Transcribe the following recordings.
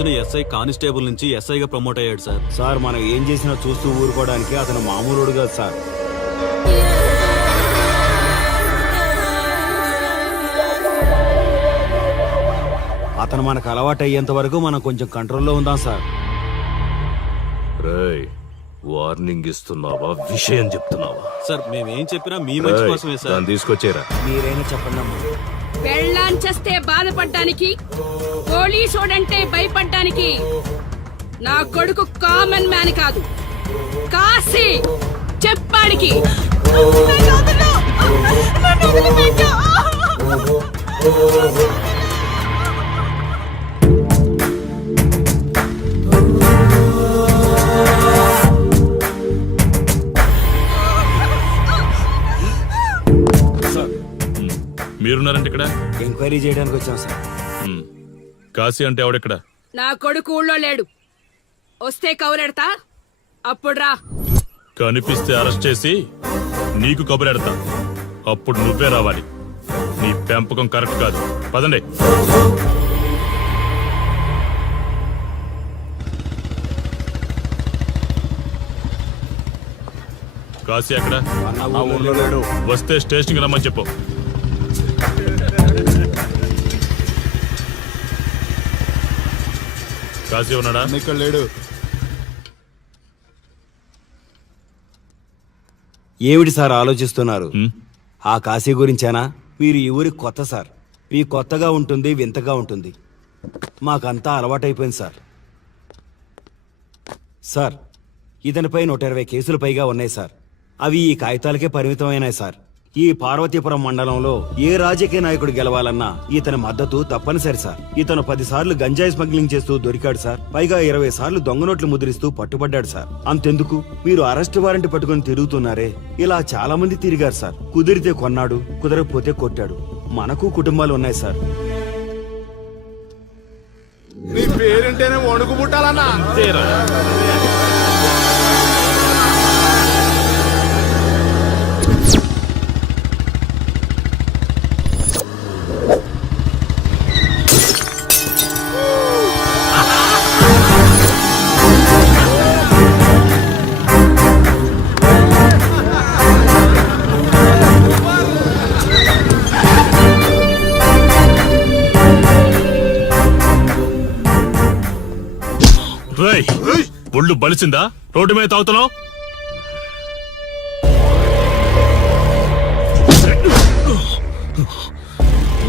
వచ్చిన SI constable నుంచి ఎస్ఐగా promote అయ్యాడు సార్. సార్ మనం ఏం చేసినా చూస్తూ ఊరుకోవడానికి అతను మామూలుడు కాదు సార్. అతను మనకు అలవాటు అయ్యేంత వరకు మనం కొంచెం కంట్రోల్లో ఉందాం సార్. రేయ్, వార్నింగ్ ఇస్తున్నావా విషయం చెప్తున్నావా? సార్ మేమేం చెప్పినా మీ మంచి కోసమే సార్. దాన్ని తీసుకొచ్చేరా. మీరైనా చెప్పండి అమ్మా. పెళ్ళాంచేస్తే బాధపడ్డానికి, పోలీసోడంటే భయపడ్డానికి నా కొడుకు కామన్ మ్యాన్ కాదు, కాశీ చెప్పాడికి. మీరున్నారంటే ఇక్కడ ఎంక్వైరీ చేయడానికి వచ్చాం సార్. కాశీ అంటే ఎవడెక్కడ? నా కొడుకు ఊళ్ళో లేడు, వస్తే కౌరెడతా, అప్పుడు రా. కనిపిస్తే అరెస్ట్ చేసి నీకు కబురెడతా, అప్పుడు నువ్వే రావాలి. నీ పెంపకం కరెక్ట్ కాదు. పదండి. కాశీ ఎక్కడ? వస్తే స్టేషన్కి రమ్మని చెప్పు. కాశీ ఉన్నాడా? ఇక్కడ లేడు. ఏమిటి సార్ ఆలోచిస్తున్నారు? ఆ కాశీ గురించేనా? మీరు ఈ ఊరికి కొత్త సార్. మీ కొత్తగా ఉంటుంది, వింతగా ఉంటుంది. మాకంతా అలవాటైపోయింది సార్. సార్, ఇతనిపై 120 కేసులు పైగా ఉన్నాయి సార్. అవి ఈ కాగితాలకే పరిమితమైనాయి సార్. ఈ పార్వతీపురం మండలంలో ఏ రాజకీయ నాయకుడు గెలవాలన్నా ఇతని మద్దతు తప్పనిసరి సార్. ఇతను 10 సార్లు గంజాయి స్మగ్లింగ్ చేస్తూ దొరికాడు సార్. పైగా 20 సార్లు దొంగ నోట్లు ముద్రిస్తూ పట్టుబడ్డాడు సార్. అంతెందుకు, మీరు అరెస్ట్ వారెంట్ పట్టుకుని తిరుగుతున్నారే, ఇలా చాలా మంది తిరిగారు సార్. కుదిరితే కొన్నాడు, కుదరకపోతే కొట్టాడు. మనకు కుటుంబాలు ఉన్నాయి సార్. నీ పేరుంటేనే వణుకు పుట్టాలన్నా. ఒళ్ళు బలిసిందా? రోడ్డు మీద తాగుతున్నావు.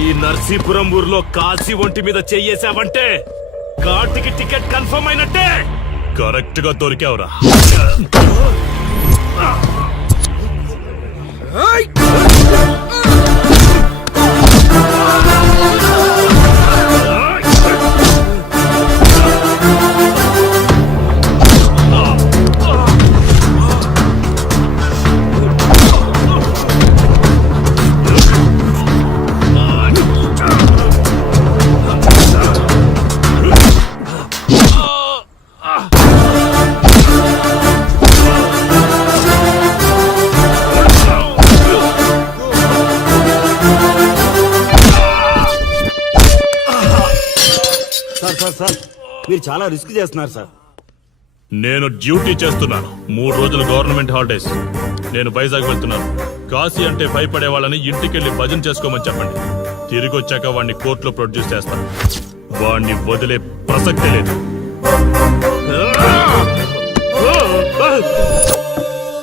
ఈ నర్సీపురం ఊర్లో కాశీ ఒంటి మీద చెయ్యేసావంటే కార్టికి టికెట్ కన్ఫర్మ్ అయినట్టే. కరెక్ట్ గా దొరికావురా. సార్, మీరు చాలా రిస్క్ చేస్తున్నారు సార్. నేను డ్యూటీ చేస్తున్నాను. 3 రోజులు గవర్నమెంట్ హాలిడేస్. నేను వైజాగ్ వెళ్తున్నాను. కాశీ అంటే భయపడే వాళ్ళని ఇంటికెళ్ళి భజన చేసుకోమని చెప్పండి. తిరిగి వచ్చాక వాడిని కోర్టులో ప్రొడ్యూస్ చేస్తాను. వాడిని వదిలే ప్రసక్తే లేదు.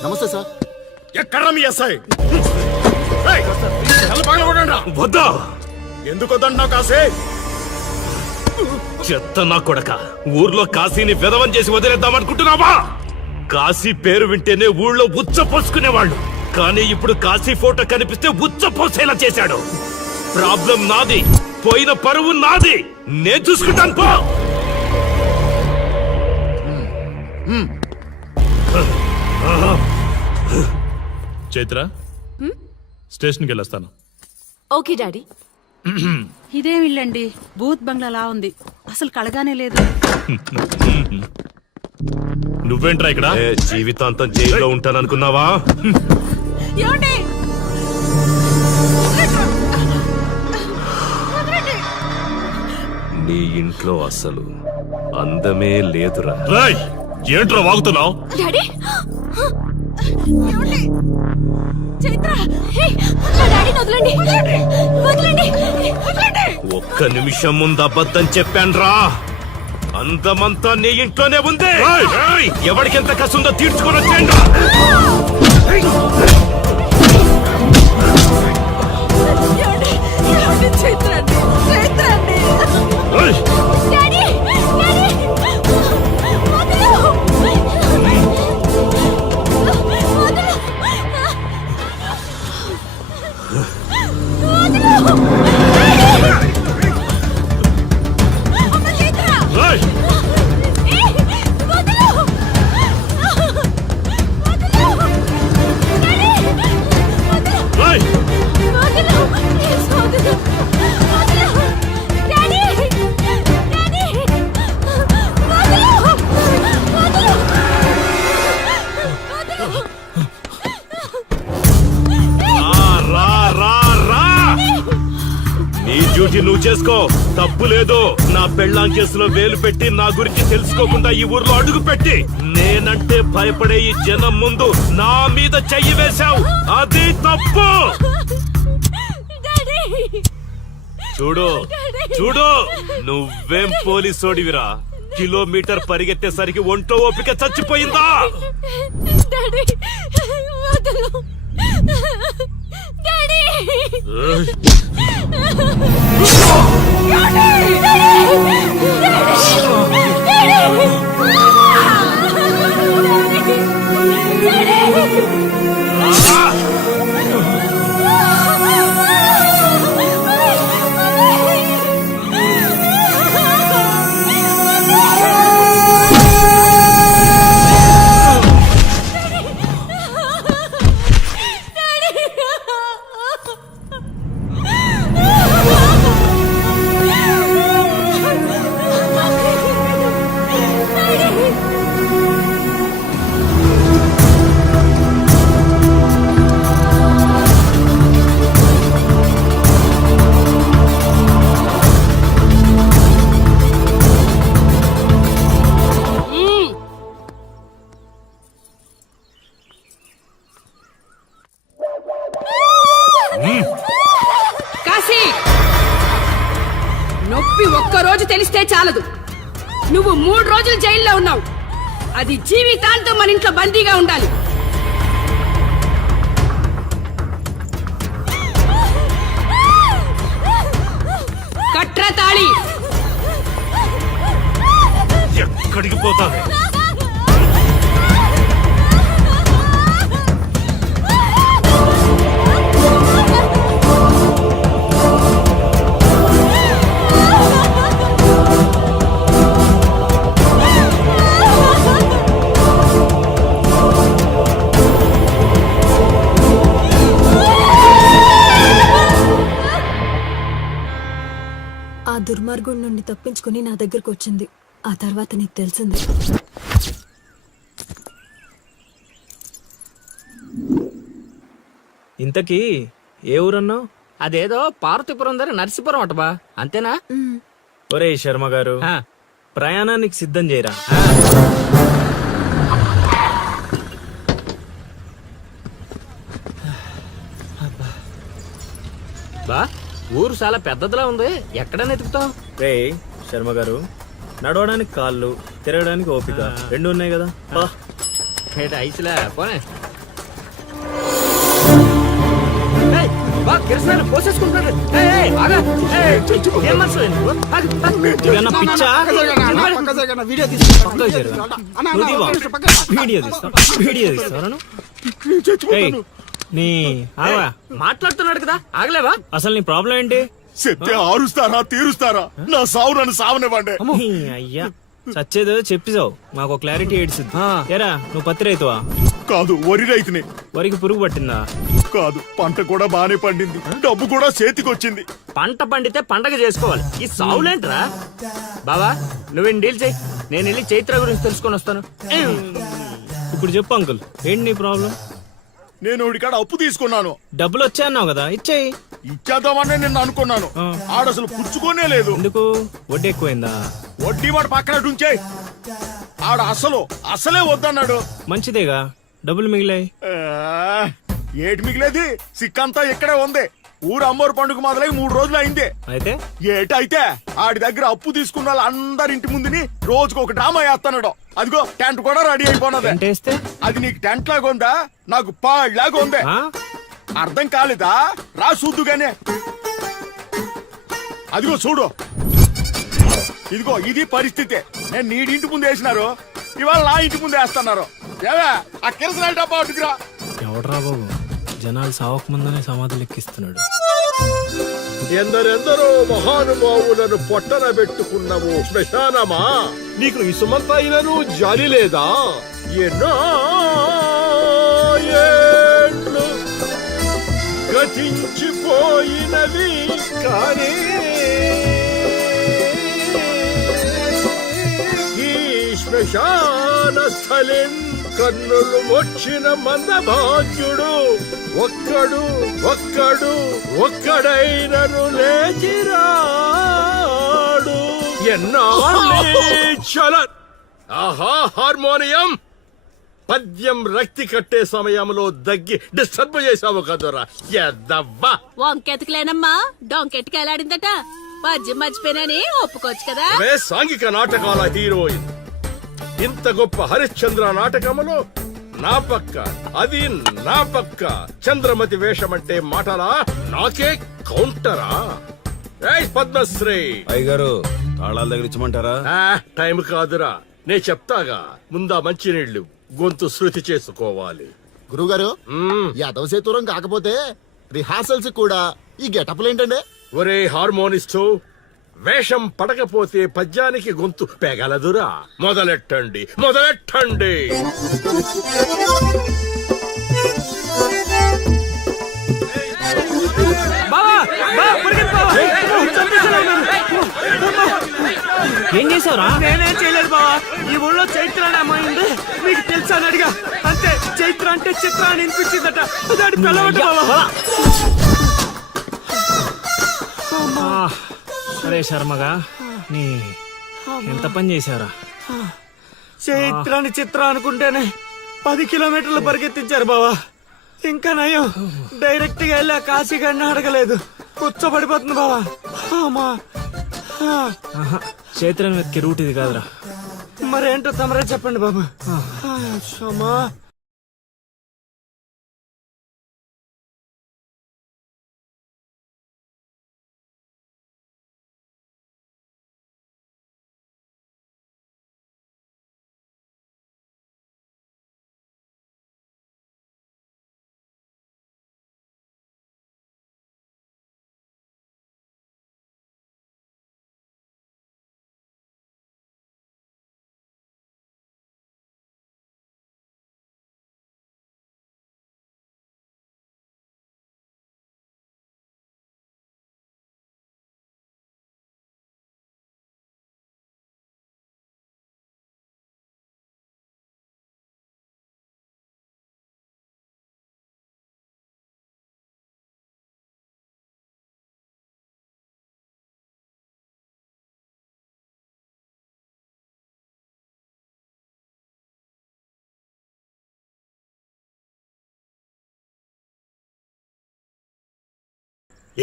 నమస్తే సార్. ఎక్కడ మీ ఎస్ఐ? వద్దా? ఎందుకు వద్దంటున్నావు కాశీ? చెత్త నా కొడక, ఊర్లో కాశీని విధవం చేసి వదిలేద్దామనుకుంటున్నావా? కాశీ పేరు వింటేనే ఊళ్ళో ఉచ్చ పోసుకునేవాళ్ళు, కానీ ఇప్పుడు కాశీ ఫోటో కనిపిస్తే ఉచ్చ పోసేలా చేశాడు. ప్రాబ్లం నాది, పోయిన పరువు నాది. నేను చూసుకుంటాను పో. చైత్ర, స్టేషన్కి వెళ్ళొస్తాను. Okay daddy. ఇదేం ఇల్లండి, బూత్ బంగ్లాలా ఉంది. అసలు కళగానే లేదు. నువ్వేంట్రా ఇక్కడ? జీవితాంతం జైల్లో ఉంటాననుకున్నావా? నీ ఇంట్లో అసలు అందమే లేదురా. రేయ్, ఏంట్రా వాగుతున్నావు? డాడీ ఏమండి? చైత్ర హే, నా డాడీని వదలండి వదలండి వదలండి. ఒక్క నిమిషం ముందు అబద్ధం చెప్పాన్రా. అందమంతా నీ ఇంట్లోనే ఉంది. ఏయ్, ఎవరికెంత కసుందో తీర్చుకొని వచ్చేయండి. ఏమండి? ఏమండి? చైత్ర అండి చైత్ర అండి. డాడీ డాడీ వదలు డ్యూటీ నువ్వు చేసుకో, తప్పు లేదు. నా పెళ్ళాం కేసులో వేలు పెట్టి నా గురించి తెలుసుకోకుండా ఈ ఊర్లో అడుగు పెట్టి నేనంటే భయపడే ఈ జనం ముందు నా మీద చెయ్యి వేశావు, అది తప్పు. చూడు చూడు, నువ్వేం పోలీసోడివిరా. కిలోమీటర్ పరిగెత్తేసరికి ఒంట్లో ఓపిక చచ్చిపోయిందా? డాడీ వదలు డాడీ కాశీ, నొప్పి ఒక్కరోజు తెలిస్తే చాలదు. నువ్వు 3 రోజులు జైల్లో ఉన్నావు. అది జీవితాంతం మన ఇంట్లో బందీగా ఉండాలి. కట్రా తాళి. ఎక్కడికి పోతావే? ఆ దుర్మార్గుడి నుండి తప్పించుకుని నా దగ్గరకు వచ్చింది. ఆ తర్వాత నీకు తెలిసింది. ఇంతకీ ఏ ఊరన్నావు? అదేదో పార్వతీపురం దగ్గర నరసీపురం అటబా, అంతేనా? ఒరే శర్మ గారు, ప్రయాణానికి సిద్ధం చేయరా. బా, ఊరు చాలా పెద్దదిలా ఉంది. ఎక్కడైనా ఎతుకుతావు? రే శర్మ గారు, నడవడానికి కాళ్ళు, తిరగడానికి ఓపిక రెండు ఉన్నాయి కదా. ఐసులా పోనే. పోసేసుకుంటాడు. మాట్లాడుతున్నాడు కదా, ఆగలేవా? అసలు నీ ప్రాబ్లం ఏంటి? చెప్తే ఆరుస్తారా తీరుస్తారా? నా సావు నన్ను సావనివ్వండి. అయ్యా, చచ్చేదో చెప్పిసావు, మాకు క్లారిటీ ఏడ్చింది. ఏరా, నువ్వు పత్తి రైతువా? కాదు, వరి రైతుని. వరికి పురుగు పట్టిందా? కాదు, పంట కూడా బానే పండింది, డబ్బు కూడా చేతికొచ్చింది. పంట పండితే పండగ చేసుకోవాలి, ఈ సావులేంట్రా? బావా, నువ్వేం డీల్ చేయి, నేను వెళ్ళి చైత్ర గురించి తెలుసుకొని వస్తాను. ఇప్పుడు చెప్పు అంకుల్, ఏంటి నీ ప్రాబ్లం? నేను వాడికాడ అప్పు తీసుకున్నాను. డబ్బులు వచ్చాయన్నావు కదా, ఇచ్చేయి. ఇచ్చేద్దామని నిన్ను అనుకున్నాను. ఆడసలు పుచ్చుకోనే లేదు. ఎందుకు? వడ్డీ ఎక్కువైందా? వడ్డీ వాడు పక్కన ఉంచే. ఆడు అసలే వద్దన్నాడు. మంచిదేగా, డబ్బులు మిగిలాయి. ఆ, ఏటి మిగిలేది? సిక్కంతా ఇక్కడే ఉంది. ఊరు అమ్మోరు పండుగ మొదలై 3 రోజులు అయింది. అయితే ఏటైతే ఆడి దగ్గర అప్పు తీసుకున్న వాళ్ళు అందరి ఇంటి ముందుని రోజుకు ఒక డ్రామా వేస్తున్నాడు. అదిగో టెంట్ కూడా రెడీ అయిపోయినది. ఏంటేస్తే అది నీకు టెంట్ లాగా ఉందా, నాకు పాళ్ళలాగా ఉంది. ఆ? అర్థం కాలేదా? రా చూద్దుగానే. అదిగో చూడు, ఇదిగో ఇది పరిస్థితి. నేను నీడింటి ముందు వేసినారు, ఇవాళ నా ఇంటి ముందు వేస్తున్నారు. ఏవే ఆ కిరసనాయిల డబ్బా అటుకురా. ఎవడరా బాబు, జనాలు సావక ముందనే సమాధులు ఎక్కిస్తున్నాడు. ఎందరెందరో మహానుభావులను పొట్టన పెట్టుకున్నావు శ్మశానమా, నీకు ఇసుమంతైనను జాలి లేదా? ఎన్నో ఏండ్లు గతించిపోయినవి కానీ ఈ శ్మశాన స్థలిన్ కన్నులు వచ్చిన మందభాగ్యుడు ఒక్కడైనను లేచిరాడు. ఎన్నాళ్ళ ఆహా హార్మోనియం పద్యం రక్తి కట్టే సమయంలో దగ్గి డిస్టర్బ్ చేసావు కదరా ఎద్దవ్వా. వంకెతకలేనమ్మా, డొంకెట్టుకెళ్ళాడిందట. పద్యం మర్చిపోయినని ఒప్పుకోవచ్చు కదా. అవే సాంఘిక నాటకాల హీరోయిన్. ఇంత గొప్ప హరిశ్చంద్ర నాటకములో నా పక్క చంద్రమతి వేషమంటే మాటలా, నాకే కౌంటరా? ఏయ్ పద్మశ్రీ అయ్యగారు తాళాల దగ్గర ఇచ్చమంటారా? టైం కాదురా, నే చెప్తాగా. ముందా మంచినీళ్లు గొంతు శృతి చేసుకోవాలి. గురుగారు, యాదవ సేతురం కాకపోతే రిహార్సల్స్ కూడా ఈ గెటప్లు ఏంటండి? ఒరే హార్మోనిస్టు, వేషం పడకపోతే పద్యానికి గొంతు పెగలదురా. మొదలెట్టండి. ఏం చేసావురా? నేనేం చేయలేదు బావా. ఈ ఊళ్ళో చైత్ర అనే అమ్మాయి ఉంది, మీకు తెలుసా అని అడిగా. అంతే, చైత్ర అంటే చిత్ర అని వినిపించిందట. దాని పిల్లవట బావా. అరే శర్మగా, నీ ఎంత పని చేశారా? చైత్రాన్ని చిత్ర అనుకుంటేనే 10 కిలోమీటర్లు పరిగెత్తించారు బావా. ఇంకా నయం, డైరెక్ట్ గా వెళ్ళా కాశీగాడిని అడగలేదు. కూర్చోబడిపోతుంది బావా. చైత్రం వెతికి రూట్ ఇది కాదురా. మరేంటో తమరే చెప్పండి బాబు. అమ్మా,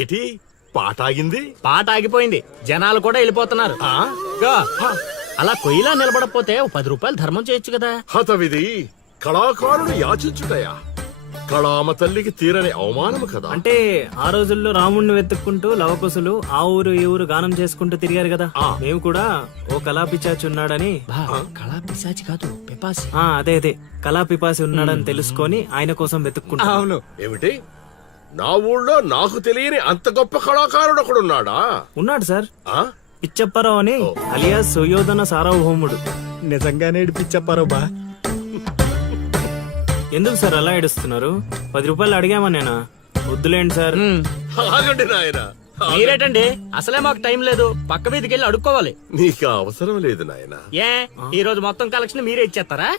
ఏటి పాట ఆగింది? పాట ఆగిపోయింది, జనాలు కూడా వెళ్ళిపోతున్నారు. అలా కొయ్యిలా నిలబడపోతే 10 రూపాయలు ధర్మం చేయొచ్చు కదా. హతవిధి కళాకారుడు యాచించుటయా? కళామ తల్లికి తీరని అవమానము కదా. అంటే ఆ రోజుల్లో రాముణ్ణి వెతుక్కుంటూ లవకుశులు ఆ ఊరు ఈ ఊరు గానం చేసుకుంటూ తిరిగారు కదా. మేము కూడా ఓ కళా పిశాచి ఉన్నాడని. కళా పిశాచి కాదు, పిపాసి. అదే కళా పిపాసి ఉన్నాడని తెలుసుకొని ఆయన కోసం వెతుక్కుంటా. అవును. ఏమిటి, నా ఊళ్ళో నాకు తెలియని అంత గొప్ప కళాకారుడు ఒకడున్నాడా? ఉన్నాడు సార్, ఆ? పిచ్చప్పారావు అని, అలియాస్ సుయోధన సార్వభౌముడు. నిజంగానే పిచ్చప్పారు బా. ఎందుకు సార్ అలా ఏడుస్తున్నారు? 10 రూపాయలు అడిగామా నేనా? వద్దులేండి సార్. ఆగండి నాయన. మీరేటండి, అసలే మాకు టైం లేదు. పక్క వీధికి వెళ్ళి అడుక్కోవాలి. నీకు అవసరం లేదు నాయన. ఏ ఈ రోజు మొత్తం కలెక్షన్ మీరే ఇచ్చేస్తారా?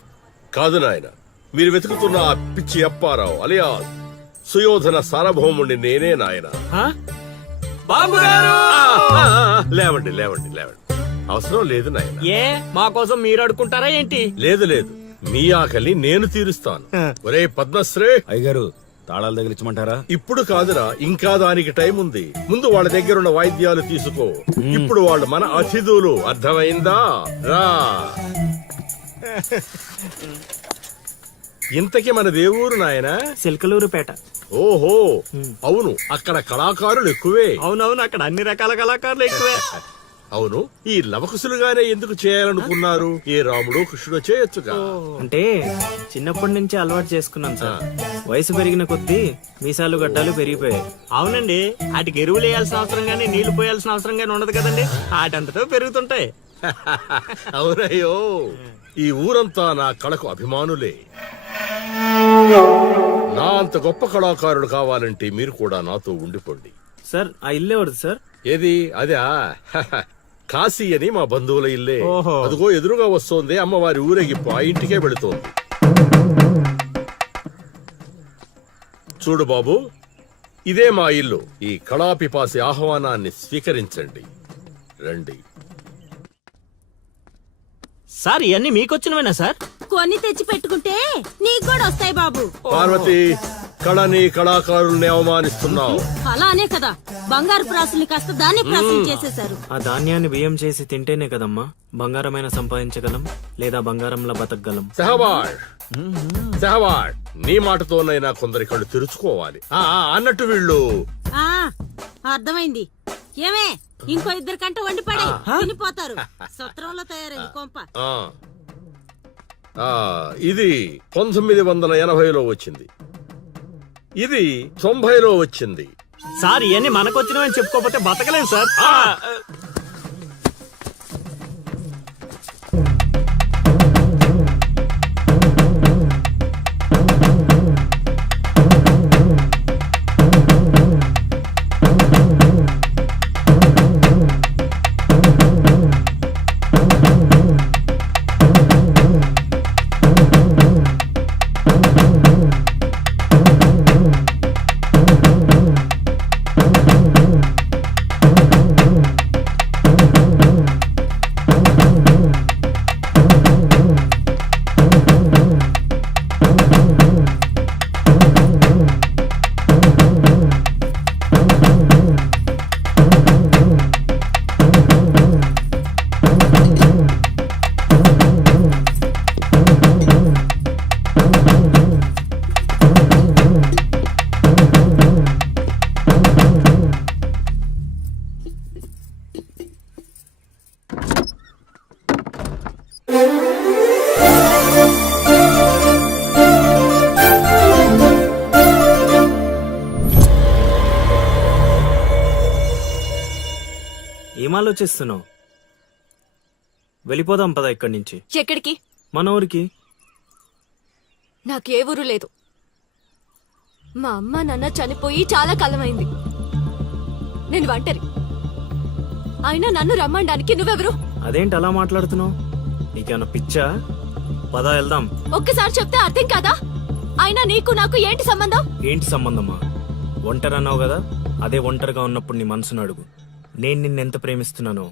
కాదు నాయన, మీరు వెతుకుతున్న ఆ పిచ్చి అప్పారావు అలియాస్ సుయోధన సార్వభౌముణ్ణి నేనే నాయన. బాబు గారు! లేవండి. అవసరం లేదు నాయన. ఏ మా కోసం మీరు అడుకుంటారా ఏంటి? లేదు లేదు, మీ ఆకలి నేను తీరుస్తాను. ఒరే పద్మశ్రీ, అయ్యగారు తాళాలు తగిలించమంటారా? ఇప్పుడు కాదురా, ఇంకా దానికి టైం ఉంది. ముందు వాళ్ళ దగ్గరున్న వాయిద్యాలు తీసుకో. ఇప్పుడు వాళ్ళు మన అతిథులు, అర్థమైందా? రా. ఇంతకీ మన దేవురు నాయనా? సిల్కలూరుపేట. ఓహో, అవును, అక్కడ కళాకారులు ఎక్కువే. అవునవును, అక్కడ అన్ని రకాల కళాకారులు ఎక్కువే. అవును, ఈ లవకుశులుగానే ఎందుకు చేయాలనుకున్నారు? ఏ రాముడు కృష్ణుడు చేయొచ్చుగా. అంటే చిన్నప్పటి నుంచి అలవాటు చేసుకున్నాను సార్. వయసు పెరిగిన కొద్దీ మీసాలు గడ్డాలు పెరిగిపోయాయి. అవునండి, వాటికి ఎరువులు వేయాల్సిన అవసరం గానీ నీళ్లు పోయాల్సిన అవసరం గానీ ఉండదు కదండి, వాటంతటో పెరుగుతుంటాయి. అవునయ్యో, ఈ ఊరంతా నా కళకు అభిమానులే. నా అంత గొప్ప కళాకారుడు కావాలంటే మీరు కూడా నాతో ఉండిపోండి. సార్ ఆ ఇల్లు ఎవరిది సార్? ఏది? అదా కాశీ అని మా బంధువుల ఇల్లే. ఓహో. అదిగో ఎదురుగా వస్తోంది అమ్మవారి ఊరేగింపు, ఆ ఇంటికే వెళుతోంది. చూడు బాబు, ఇదే మా ఇల్లు. ఈ కళాపిపాసి ఆహ్వానాన్ని స్వీకరించండి. రండి. సార్ ఇవన్నీ మీకొచ్చినవేనా సార్? కొన్ని తెచ్చి పెట్టుకుంటే నీకు కూడా వస్తాయి బాబు. పార్వతి, కళని కళాకారుల్ని అవమానిస్తున్నావు. అలానే కదా బంగారు ప్రాసులు కాస్త దాన్ని ప్రాసులు చేసేశారు. ఆ ధాన్యాన్ని బియ్యం చేసి తింటేనే కదమ్మా బంగారమైన సంపాదించగలం, లేదా బంగారంలో బతకగలం. సెహవాడ్, సెహవాడ్, నీ మాటతోనైనా కొందరి కళ్ళు తెరుచుకోవాలి. అన్నట్టు వీళ్ళు ఆ అర్థమైంది. ఏమే ఇంకో ఇద్దరు కంట వండి పడే తినిపోతారు. సత్రంలో తయారైంది కొంప. ఇది 1980లో వచ్చింది, ఇది 90లో వచ్చింది. సార్ ఇవన్నీ మనకొచ్చినవని చెప్పుకోకపోతే బతకలేం సార్. ఏం ఆలోచిస్తున్నావు? వెళ్ళిపోదాం పద ఇక్కడి నుంచి. ఎక్కడికి? మన ఊరికి. నాకు ఏ ఊరు లేదు. మా అమ్మ నాన్న చనిపోయి చాలా కాలమైంది. నేను ఒంటరి. అయినా నన్ను రమ్మడానికి నువ్వెవరు? అదేంటి అలా మాట్లాడుతున్నావు? నీకేమన్నా పిచ్చా? పద వెళ్దాం. ఒక్కసారి చెప్తే అర్థం కాదా? అయినా నీకు నాకు ఏంటి సంబంధం? ఏంటి సంబంధమా? ఒంటరి అన్నావు కదా, అదే ఒంటరిగా ఉన్నప్పుడు నీ మనసును అడుగు. నేను నిన్నెంత ప్రేమిస్తున్నానో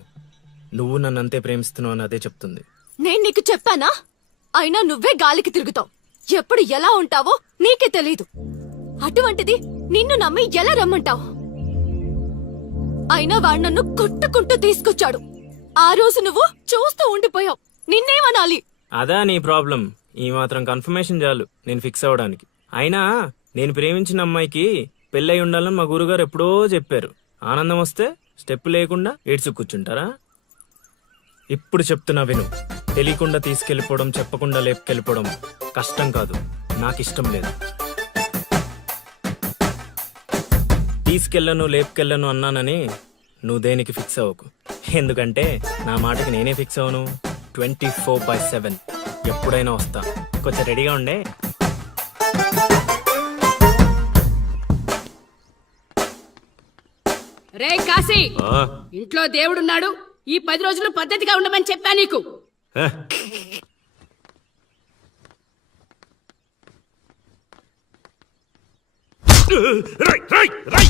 నువ్వు నన్నంతే ప్రేమిస్తున్నావు అని అదే చెప్తుంది. నేను నీకు చెప్పానా? అయినా నువ్వే గాలికి తిరుగుతావు. ఎప్పుడు ఎలా ఉంటావో నీకే తెలీదు. అటువంటిది నిన్ను నమ్మి ఎలా రమ్మంటావు? అయినా వాడు నన్ను కొట్టుకుంటూ తీసుకొచ్చాడు. ఆ రోజు నువ్వు చూస్తూ ఉండిపోయావు. నిన్నేమనాలి? అదా నీ ప్రాబ్లం? ఈ మాత్రం కన్ఫర్మేషన్ చాలు నేను ఫిక్స్ అవ్వడానికి. అయినా నేను ప్రేమించిన అమ్మాయికి పెళ్ళై ఉండాలని మా గురుగారు ఎప్పుడో చెప్పారు. ఆనందం వస్తే స్టెప్ లేకుండా ఏడ్చు కూర్చుంటారా? ఇప్పుడు చెప్తున్నా విను. తెలియకుండా తీసుకెళ్లిపోవడం, చెప్పకుండా లేపుకెళ్ళిపోవడం కష్టం కాదు, నాకిష్టం లేదు. తీసుకెళ్ళను లేపుకెళ్ళను అన్నానని నువ్వు దేనికి ఫిక్స్ అవ్వకు. ఎందుకంటే నా మాటకి నేనే ఫిక్స్ అవను. 24/7 ఎప్పుడైనా వస్తా. కొంచెం రెడీగా ఉండే. రే కాశీ, ఇంట్లో దేవుడున్నాడు. ఈ 10 రోజులు పద్ధతిగా ఉండమని చెప్పా నీకు. రై రై రై